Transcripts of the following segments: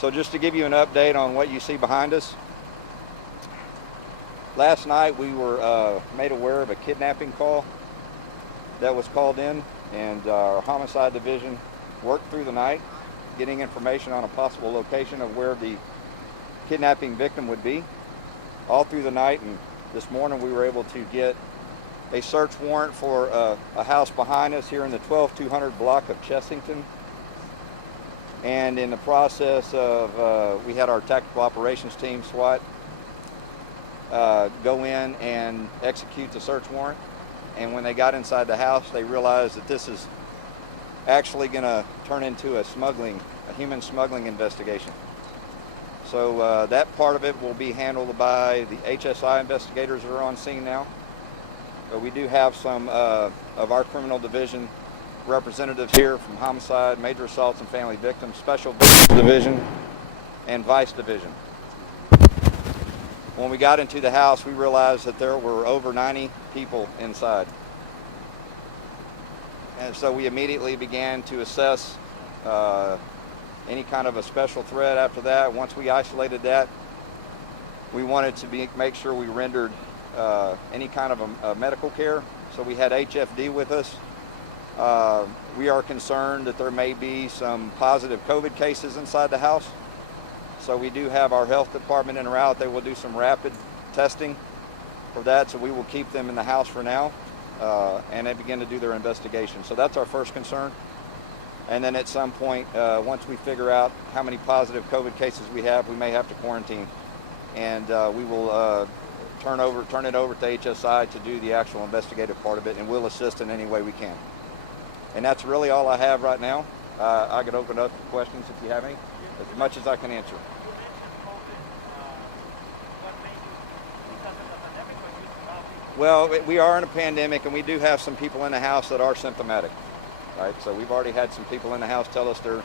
So just to give you an update on what you see behind us, last night we were made aware of a kidnapping call that was called in, and our homicide division worked through the night getting information on a possible location of where the kidnapping victim would be all through the night. And this morning we were able to get a search warrant for a house behind us here in the 12200 block of Chessington. And in the process of, we had our tactical operations team, SWAT, go in and execute the search warrant. And when they got inside the house, they realized that this is actually going to turn into a human smuggling investigation. So that part of it will be handled by the HSI investigators that are on scene now. But we do have some of our criminal division representatives here from Homicide, Major Assaults and Family Victims, Special Victims Division, and Vice Division. When we got into the house, we realized that there were over 90 people inside. And so we immediately began to assess any kind of a special threat after that. Once we isolated that, we wanted to make sure we rendered any kind of a medical care. So we had HFD with us. We are concerned that there may be some positive COVID cases inside the house. So we do have our health department en route. They will do some rapid testing for that. So we will keep them in the house for now, and they begin to do their investigation. So that's our first concern. And then at some point, once we figure out how many positive COVID cases we have, we may have to quarantine. And we will turn it over to HSI to do the actual investigative part of it, and we'll assist in any way we can. And that's really all I have right now. I could open up for questions if you have any, as much as I can answer. Well, we are in a pandemic, and we do have some people in the house that are symptomatic, right? So we've already had some people in the house tell us they're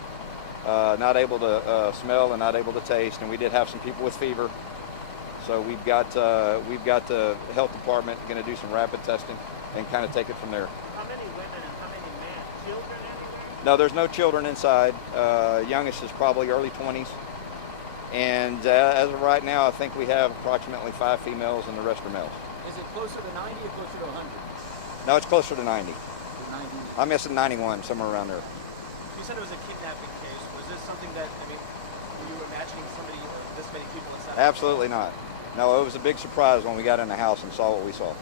not able to smell and not able to taste, and we did have some people with fever. So we've got the health department going to do some rapid testing and kind of take it from there. How many women and how many men? Children anywhere? No, there's no children inside. Youngest is probably early 20s. And as of right now, I think we have approximately 5 females and the rest are males. Is it closer to 90 or closer to 100? No, it's closer to 90. To 90? I'm missing 91, somewhere around there. You said it was a kidnapping case. Was this something that, were you imagining somebody, this many people inside? Absolutely not. No, it was a big surprise when we got in the house and saw what we saw. So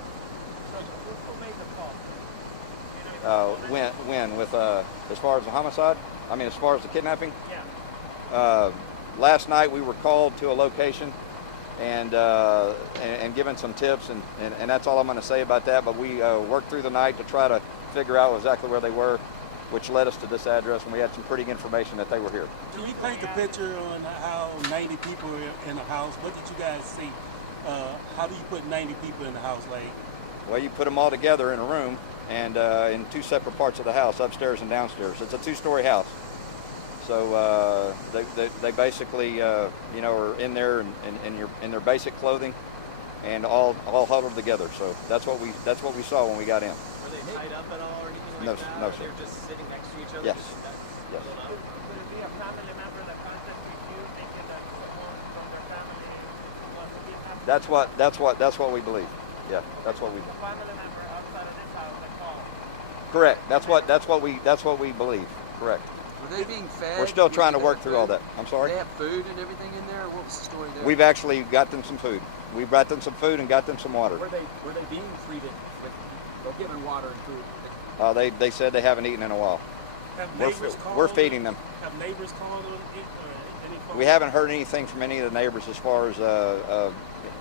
who made the call? When with as far as the homicide? As far as the kidnapping? Yeah. Last night we were called to a location and given some tips, and that's all I'm going to say about that. But we worked through the night to try to figure out exactly where they were, which led us to this address, and we had some pretty good information that they were here. Can you paint a picture on how 90 people are in a house? What did you guys see? How do you put 90 people in the house? Well, you put them all together in a room and in 2 separate parts of the house, upstairs and downstairs. It's a 2-story house. So they basically are in there in their basic clothing and all huddled together. So that's what we saw when we got in. Were they tied up at all or anything No, like that? no, Or sir. they were just sitting next to each other? Yes. Yes. Could it be a family member that contacted you thinking that someone from their family was kidnapped? That's what we believe. Yeah, that's what we. A family member outside of this house that called. Correct. That's what we believe. Correct. Were they being fed? We're still Did trying to they work have through all food? that. I'm sorry. Did they have food and everything in there? Or what was the story there? We've actually got them some food. We brought them some food and got them some water. Were they being treated with, or given water and food? They said they haven't eaten in a while. Have neighbors called? We're feeding them. Have neighbors called on it? Any phone? We haven't heard anything from any of the neighbors as far as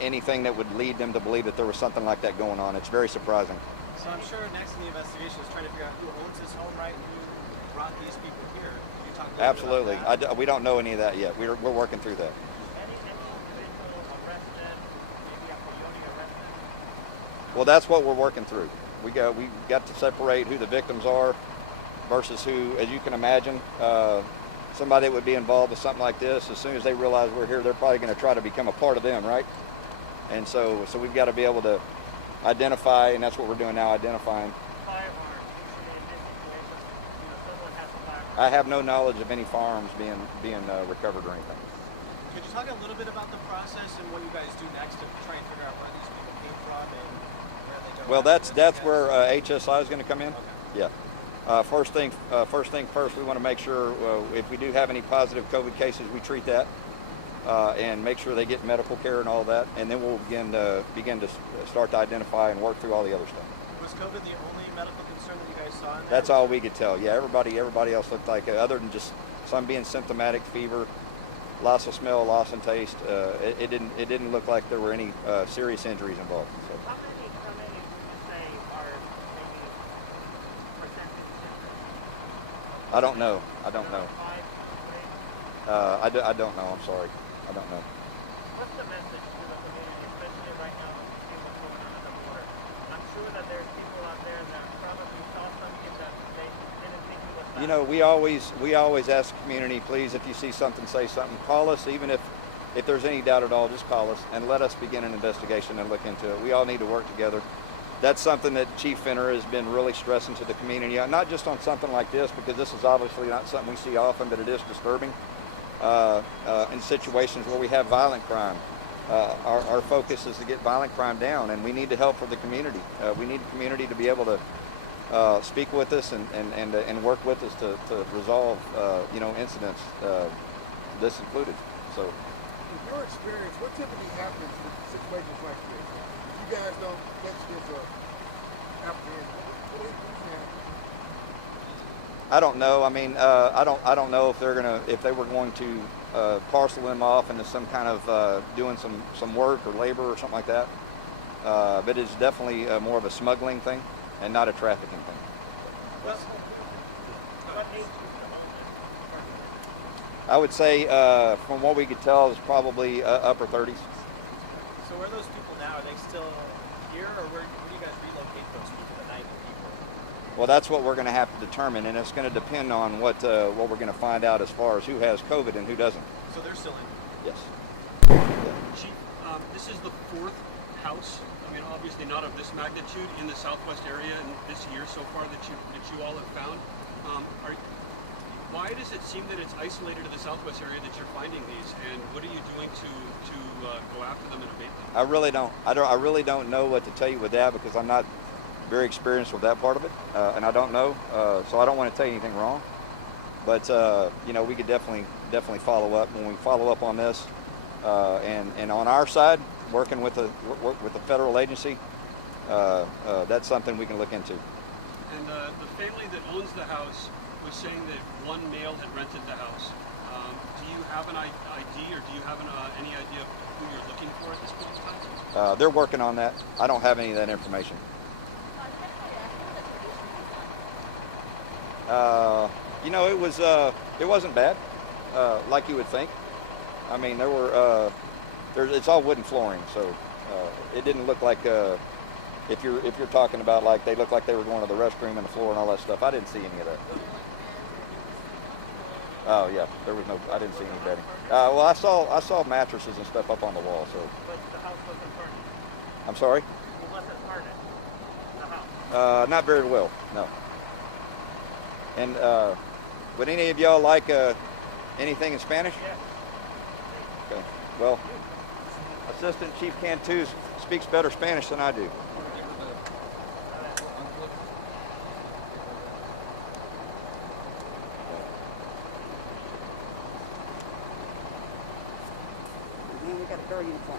anything that would lead them to believe that there was something like that going on. It's very surprising. So I'm sure next in the investigation is trying to figure out who owns this home, right? And who brought these people here. Can you talk a little Absolutely. bit about that? We don't know any of that yet. We're working through that. Any individual arrested, maybe a coyote arrested? Well, that's what we're working through. We got to separate who the victims are versus who, as you can imagine, somebody that would be involved with something like this, as soon as they realize we're here, they're probably going to try to become a part of them, right? And so we've got to be able to identify, and that's what we're doing now, identifying. Firearms, usually in this situation, someone has a firearm. I have no knowledge of any firearms being recovered or anything. Could you talk a little bit about the process and what you guys do next to try and figure out where these people came from and where they go? Well, that's where HSI is going to come in. Okay. Yeah. First thing first, we want to make sure if we do have any positive COVID cases, we treat that and make sure they get medical care and all that, and then we'll begin to start to identify and work through all the other stuff. Was COVID the only medical concern that you guys saw in there? That's all we could tell. Yeah, everybody else looked like, other than just some being symptomatic, fever, loss of smell, loss of taste. It didn't look like there were any serious injuries involved. So. How many would you say are maybe percentage? I don't know. I don't know. 5, 8? I don't know. I'm sorry. I don't know. What's the message to the community, especially right now when you see what's going on at the border? I'm sure that there's people out there that probably saw something that they didn't think it was that. You know, we always ask the community, please, if you see something, say something. Call us, even if there's any doubt at all, just call us and let us begin an investigation and look into it. We all need to work together. That's something that Chief Finner has been really stressing to the community, not just on something like this, because this is obviously not something we see often, but it is disturbing. In situations where we have violent crime, our focus is to get violent crime down, and we need the help for the community. We need the community to be able to speak with us and work with us to resolve incidents, this included. So, in your experience, what typically happens in situations like this? If you guys don't catch this or apprehend, what usually happens? I don't know. I mean, I don't know if they were going to parcel them off into some kind of doing some work or labor or something like that. But it's definitely more of a smuggling thing and not a trafficking thing. What age is the I would say, from what we could tell, it's probably upper 30s. So where are those people now? Are they still here, or where do you guys relocate those people, the 90 people? Well, that's what we're going to have to determine, and it's going to depend on what we're going to find out as far as who has COVID and who doesn't. So they're still in. Yes. Chief, this is the fourth house. I mean, obviously not of this magnitude in the southwest area in this year so far that you all have found. Why does it seem that it's isolated to the southwest area that you're finding these, and what are you doing to go after them and abate them? I really don't know what to tell you with that, because I'm not very experienced with that part of it, and I don't know, so I don't want to tell you anything wrong. But we could definitely follow up when we follow up on this, and on our side, working with the federal agency, that's something we can look into. And the family that owns the house was saying that one male had rented the house. Do you have an ID, or do you have any idea of who you're looking for at this point in time? They're working on that. I don't have any of that information. It wasn't bad, like you would think. I mean, it's all wooden flooring, so it didn't look like if you're talking about like they looked like they were going to the restroom and the floor and all that stuff. I didn't see any of that. Oh yeah, I didn't see any bedding. Well, I saw mattresses and stuff up on the wall. So. But the house wasn't furnished. I'm sorry. It wasn't furnished. The house. Not very well, no. And would any of y'all like anything in Spanish? Yes. Okay. Well, Assistant Chief Cantu speaks better Spanish than I do. We got a girl uniform.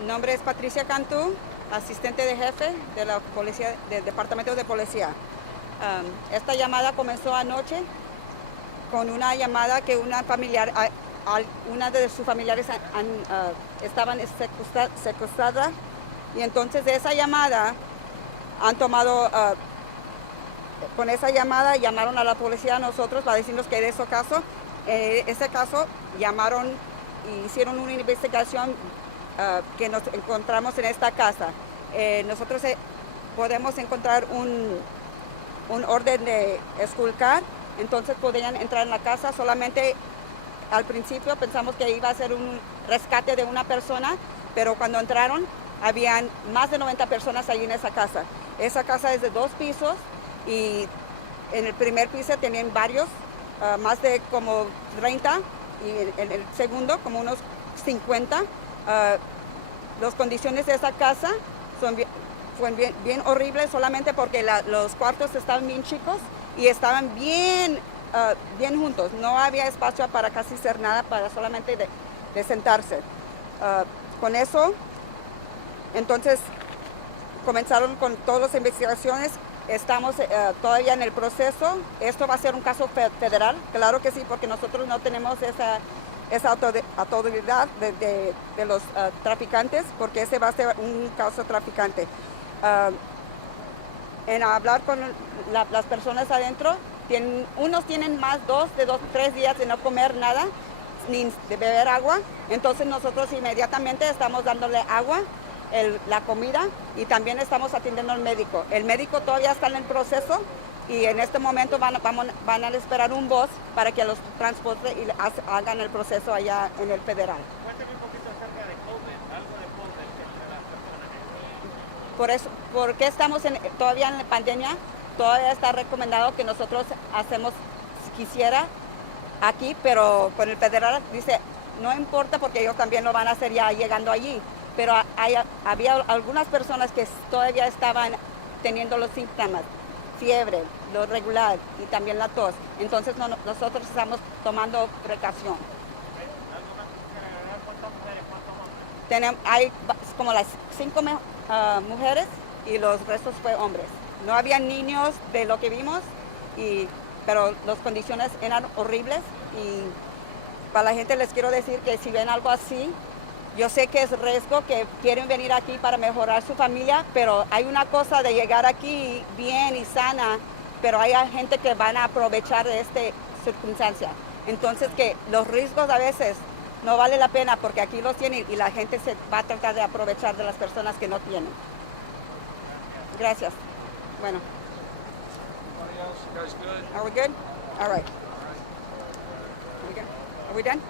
Mi nombre es Patricia Cantú, asistente de jefe de la policía, del departamento de policía. Esta llamada comenzó anoche con una llamada que una familiar, una de sus familiares estaban secuestradas, y entonces de esa llamada han tomado, con esa llamada llamaron a la policía a nosotros para decirnos que de ese caso llamaron y hicieron una investigación que nos encontramos en esta casa. Nosotros podemos encontrar un orden de esculcar, entonces podrían entrar en la casa, solamente al principio pensamos que iba a ser un rescate de una persona, pero cuando entraron habían más de 90 personas ahí en esa casa. Esa casa es de 2 pisos y en el primer piso tenían varios, más de como 30 y en el segundo como unos 50. Las condiciones de esa casa fueron bien horribles solamente porque los cuartos estaban bien chicos y estaban bien juntos. No había espacio para casi hacer nada, para solamente de sentarse. Con eso, entonces comenzaron con todas las investigaciones. Estamos todavía en el proceso. Esto va a ser un caso federal, claro que sí, porque nosotros no tenemos esa autoridad de los traficantes, porque ese va a ser un caso traficante. En hablar con las personas adentro, unos tienen más de 3 días de no comer nada, ni de beber agua, entonces nosotros inmediatamente estamos dándole agua, la comida y también estamos atendiendo al médico. El médico todavía está en el proceso y en este momento van a esperar un bus para que los transporte y hagan el proceso allá en el federal. Cuéntame un poquito acerca de COVID, algo de COVID entre las personas. Por eso, porque estamos todavía en la pandemia, todavía está recomendado que nosotros hacemos, si quisiera, aquí, pero con el federal dice, no importa porque ellos también lo van a hacer ya llegando allí. Pero había algunas personas que todavía estaban teniendo los síntomas, fiebre, lo regular y también la tos. Entonces nosotros estamos tomando precaución. ¿Algo más que quieran agregar? ¿Cuántas mujeres, cuántos hombres? Hay como las 5 mujeres y los restos fue hombres. No había niños de lo que vimos, pero las condiciones eran horribles y para la gente les quiero decir que si ven algo así, yo sé que es riesgo, que quieren venir aquí para mejorar su familia, pero hay una cosa de llegar aquí bien y sana, pero hay gente que van a aprovechar de esta circunstancia. Entonces que los riesgos a veces no vale la pena porque aquí los tienen y la gente se va a tratar de aprovechar de las personas que no tienen. Gracias. Bueno. Anybody else? You guys good? Are we good? All right. Are we done?